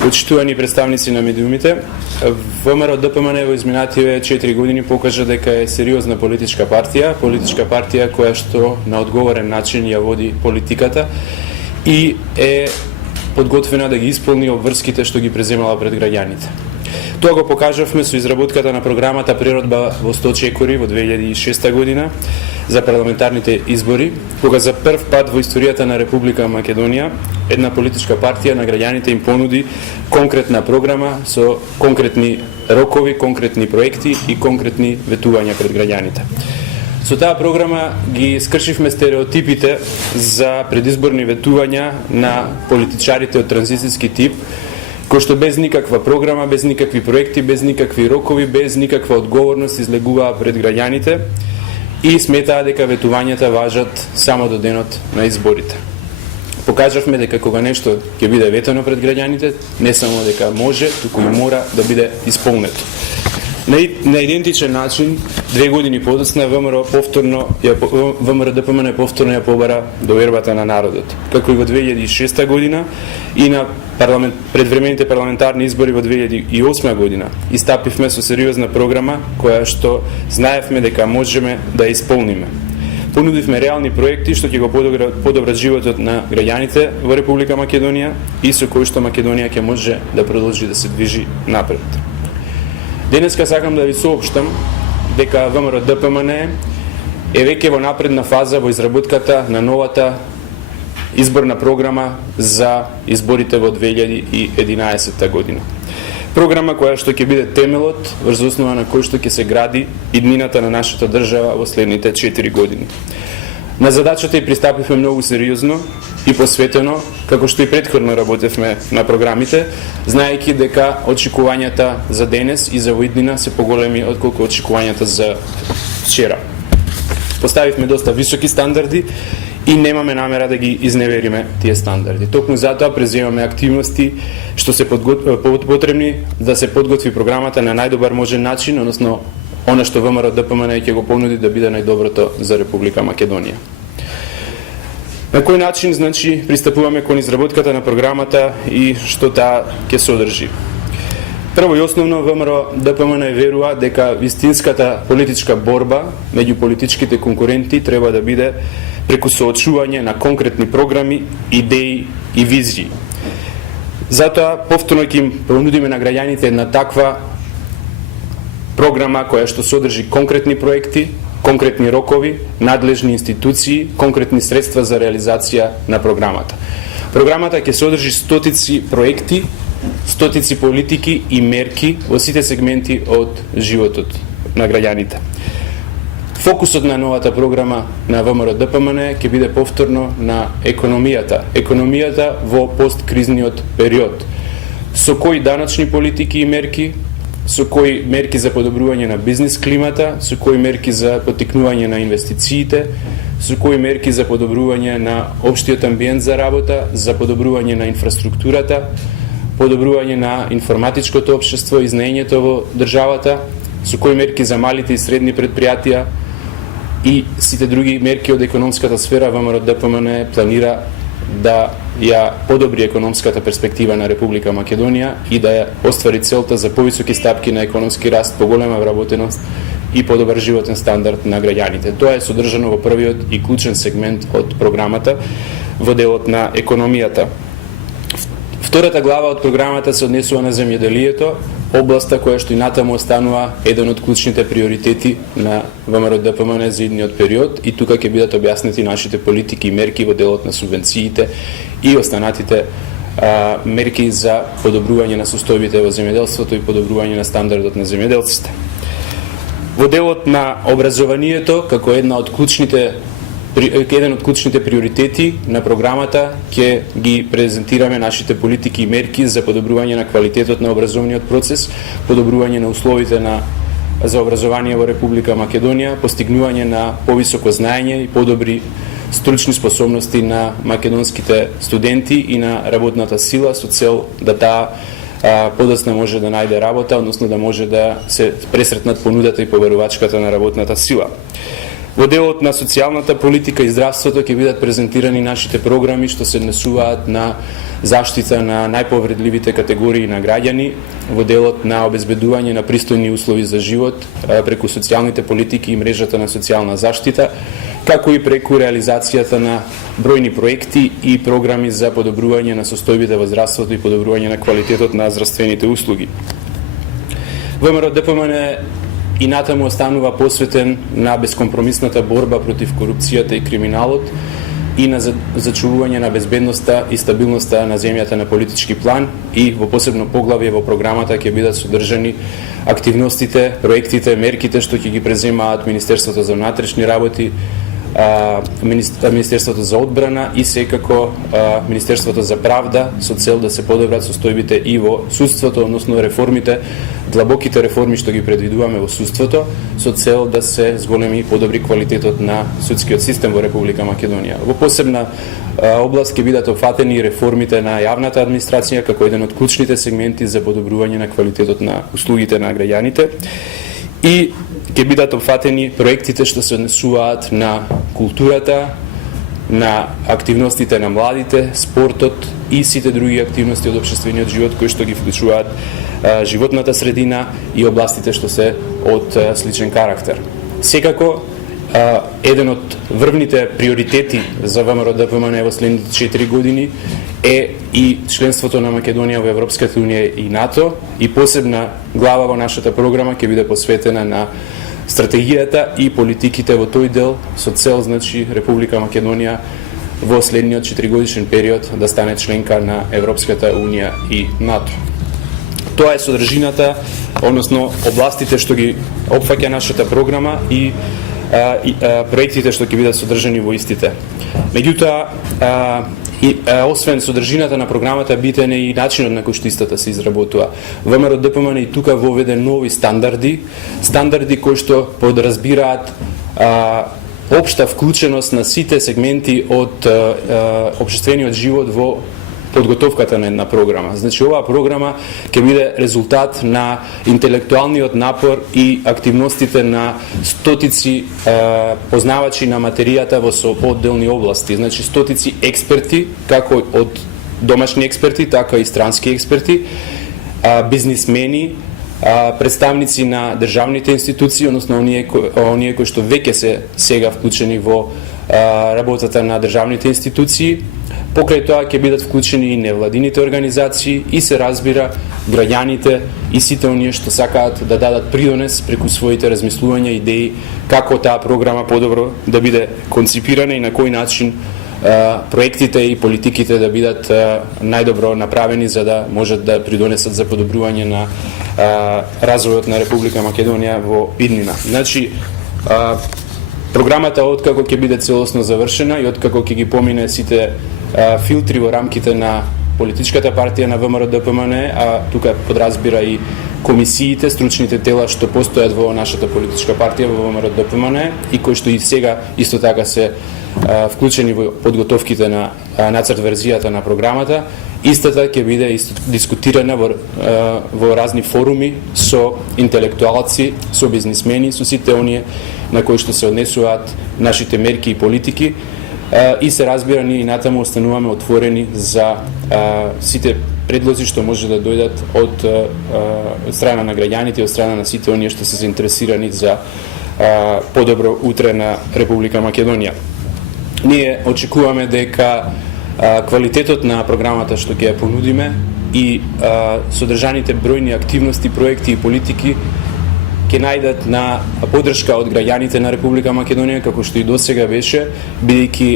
Почитувани представници на медиумите, ВМРО ДПМН во изминативе 4 години покажа дека е сериозна политичка партија која што на одговорен начин ја води политиката и е подготвена да ги исполни обврските што ги преземала пред граѓаните. Тоа го покажавме со изработката на програмата Природба во 100 чекори во 2006 година за парламентарните избори, кога за прв пат во историјата на Република Македонија една политичка партија на граѓаните им понуди конкретна програма со конкретни рокови, конкретни проекти и конкретни ветувања пред граѓаните. Со таа програма ги скршивме стереотипите за предизборни ветувања на политичарите од транзицијски тип, кои што без никаква програма, без никакви проекти, без никакви рокови, без никаква одговорност излегуваа пред граѓаните и сметаа дека ветувањата важат само до денот на изборите. Покажавме дека кога нешто ќе биде ветено пред граѓаните, не само дека може, туку и мора да биде исполнето. На идентичен начин, 2 години подоцна, ВМРО ДПМН повторно ја побара довербата на народот. Како и во 2006 година и на предвремените парламентарни избори во 2008 година, истапивме со сериозна програма која што знаевме дека можеме да исполниме. Понудивме реални проекти што ќе го подобрат животот на граѓаните во Република Македонија и со кои што Македонија ќе може да продолжи да се движи напред. Денеска сакам да ви соопштам дека ВМРО ДПМН е веќе во напредна фаза во изработката на новата изборна програма за изборите во 2011 година. Програма која што ќе биде темелот врз основа на кој што ќе се гради иднината на нашата држава во следните 4 години. На задачата и пристапивме многу сериозно и посветено, како што и претходно работевме на програмите, знаејќи дека очекувањата за денес и за воиднина се поголеми отколку очекувањата за вчера. Поставивме доста високи стандарди и немаме намера да ги изневериме тие стандарди. Токму затоа преземаме активности што се потребни да се подготви програмата на најдобар можен начин, односно она што ВМРО ДПМН ќе го понуди да биде најдоброто за Република Македонија. На кој начин, значи, пристапуваме кон изработката на програмата и што таа ќе содржи? Прво и основно, ВМРО ДПМН верува дека вистинската политичка борба меѓу политичките конкуренти треба да биде преку соочување на конкретни програми, идеи и визии. Затоа, повторно ќе им понудиме на граѓаните една таква програма која што содржи конкретни проекти, конкретни рокови, надлежни институции, конкретни средства за реализација на програмата. Програмата ќе содржи стотици проекти, стотици политики и мерки во сите сегменти од животот на граѓаните. Фокусот на новата програма на ВМРО ДПМН ќе биде повторно на економијата во посткризниот период. Со кои даначни политики и мерки, со кои мерки за подобрување на бизнис климата, со кои мерки за поттикнување на инвестициите, со кои мерки за подобрување на општиот амбиент за работа, за подобрување на инфраструктурата, подобрување на информатичкото општество и знаењето во државата, со кои мерки за малите и средни предпријатија и сите други мерки од економската сфера. ВМРО ДПМН планира да ја подобри економската перспектива на Република Македонија и да ја оствари целта за повисоки стапки на економски раст, поголема вработеност и подобар животен стандард на граѓаните. Тоа е содржано во првиот и клучен сегмент од програмата во делот на економијата. Втората глава од програмата се однесува на земјоделието, областа која што и натаму останува еден од клучните приоритети на ВМРО ДПМН за идниот период и тука ќе бидат објаснети нашите политики и мерки во делот на субвенциите и останатите мерки за подобрување на состојбите во земјоделството и подобрување на стандардот на земјоделците. Во делот на образованието, како еден од клучните приоритети на програмата, ќе ги презентираме нашите политики и мерки за подобрување на квалитетот на образовниот процес, подобрување на условите за образование во Република Македонија, постигнување на повисоко знаење и подобри стручни способности на македонските студенти и на работната сила со цел да таа подоцна може да најде работа, односно да може да се пресретнат понудата и побарувачката на работната сила. Во делот на социјалната политика и здравството ќе бидат презентирани нашите програми што се однесуваат на заштита на најповредливите категории на граѓани, во делот на обезбедување на пристојни услови за живот преку социјалните политики и мрежата на социјална заштита, како и преку реализацијата на бројни проекти и програми за подобрување на состојбите во здравството и подобрување на квалитетот на здравствените услуги. ВМРО-ДПМН и натаму останува посветен на бескомпромисната борба против корупцијата и криминалот и на зачувување на безбедноста и стабилноста на земјата на политички план, и во посебно поглавје во програмата ќе бидат содржани активностите, проектите, мерките што ќе ги преземаат Министерството за внатрешни работи, Министерството за одбрана и секако Министерството за правда, со цел да се подобрат состојбите и во судството, односно реформите, длабоките реформи што ги предвидуваме во судството, со цел да се зголеми и подобри квалитетот на судскиот систем во Република Македонија. Во посебна област ќе бидат опфатени реформите на јавната администрација како еден од клучните сегменти за подобрување на квалитетот на услугите на граѓаните, и ќе бидат опфатени проектите што се однесуваат на културата, на активностите на младите, спортот и сите други активности од општествениот живот кои што ги вклучуваат животната средина и областите што се од сличен карактер. Секако, еден од врвните приоритети за ВМРО-ДПМН во следните 4 години е и членството на Македонија во Европската унија и НАТО, и посебна глава во нашата програма ќе биде посветена на стратегијата и политиките во тој дел, со цел, значи, Република Македонија во следниот 4-годишен период да стане членка на Европската унија и НАТО. Тоа е содржината, односно областите што ги опфаќа нашата програма и проектите што ќе бидат содржани во истите. Меѓутоа, освен содржината на програмата, битен е и начинот на кој што истата се изработува. ВМРО-ДПМН и тука воведе нови стандарди кои што подразбираат општа вклученост на сите сегменти од општествениот живот во подготовката на една програма. Значи, оваа програма ќе биде резултат на интелектуалниот напор и активностите на стотици познавачи на материјата во одделни области. Значи, стотици експерти, како од домашни експерти, така и странски експерти, бизнисмени, представници на државните институции, односно оние кои што веќе се сега вклучени во работата на државните институции. Покрај тоа ќе бидат вклучени и невладините организации и, се разбира, граѓаните и сите оние што сакаат да дадат придонес преку своите размислувања, идеи, како таа програма подобро да биде конципирана и на кој начин проектите и политиките да бидат најдобро направени за да можат да придонесат за подобрување на развојот на Република Македонија во иднина. Значи, програмата откако ќе биде целосно завршена и откако ќе ги помине сите филтри во рамките на политичката партија на ВМРО-ДПМН, а тука подразбира и комисиите, стручните тела што постојат во нашата политичка партија во ВМРО-ДПМН и кои што и сега исто така се вклучени во подготовките на нацрт верзијата на програмата. Истата ќе биде дискутирана во разни форуми со интелектуалци, со бизнисмени, со сите оние на кои што се однесуваат нашите мерки и политики, и се разбира, ние и натаму остануваме отворени за сите предлози што може да дојдат од страна на граѓаните и од страна на сите оние што се заинтересирани за подобро утре на Република Македонија. Ние очекуваме дека квалитетот на програмата што ќе ја понудиме и содржаните бројни активности, проекти и политики ќе најдат на поддршка од граѓаните на Република Македонија, како што и досега беше, бидејќи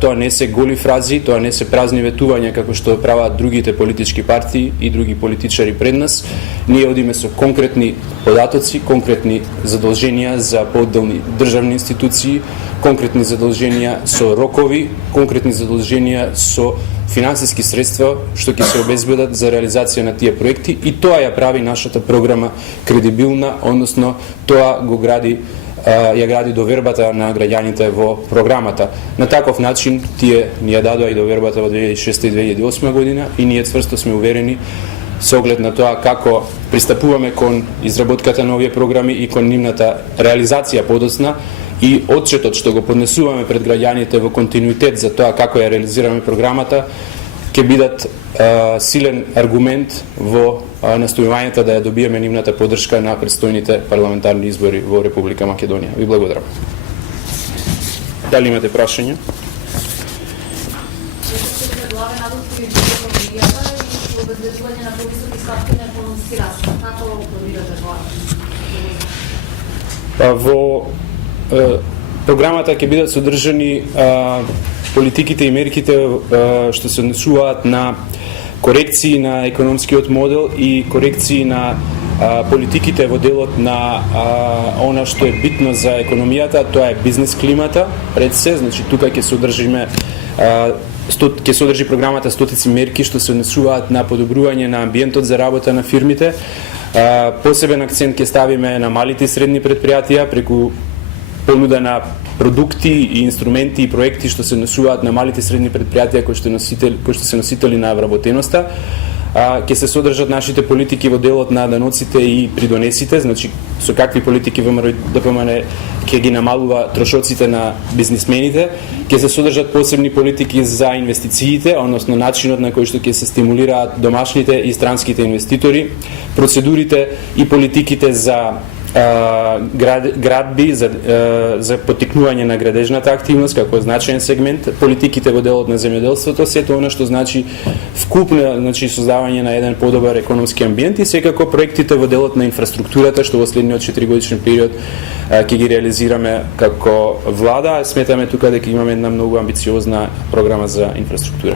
тоа не се голи фрази, тоа не се празни ветувања како што прават другите политички партии и други политичари пред нас. Ние одиме со конкретни податоци, конкретни задолженија за поодделни државни институции, конкретни задолженија со рокови, конкретни задолженија со финансиски средства што ќе се обезбедат за реализација на тие проекти, и тоа ја прави нашата програма кредибилна, односно тоа ја гради довербата на граѓаните во програмата. На таков начин тие ни ја дадоа и довербата во 2006 и 2008 година и ние цврсто сме уверени со оглед на тоа како пристапуваме кон изработката на овие програми и кон нивната реализација подоцна и отчетот што го поднесуваме пред граѓаните во континуитет за тоа како ја реализираме програмата ќе бидат силен аргумент во настојувањето да ја добиеме нивната поддршка на предстојните парламентарни избори во Република Македонија. Ви благодарам. Дали имате прашања? Во програмата ќе бидат содржани политиките и мерките што се однесуваат на корекции на економскиот модел и корекции на политиките во делот на она што е битно за економијата, тоа е бизнес климата пред се, значи тука ќе содржиме ќе содржи програмата стотици мерки што се однесуваат на подобрување на амбиентот за работа на фирмите. Посебен акцент ќе ставиме на малите и средни предпријатија преку понуда на продукти и инструменти и проекти што се однесуваат на малите и средни предпријатија кои што се носители на вработеноста. Ќе се содржат нашите политики во делот на даноците и придонесите, значи со какви политики ВМРО ДПМН ќе ги намалува трошоците на бизнисмените, ќе се содржат посебни политики за инвестициите, односно начинот на кој што ќе се стимулираат домашните и странските инвеститори, процедурите и политиките за градби, за поттикнување на градежната активност како значаен сегмент, политиките во делот на земјоделството, сето она што значи вкупно, значи создавање на еден подобар економски амбиент и секако проектите во делот на инфраструктурата што во следниот 4-годишен период ќе ги реализираме како влада. Сметаме тука дека имаме една многу амбициозна програма за инфраструктура.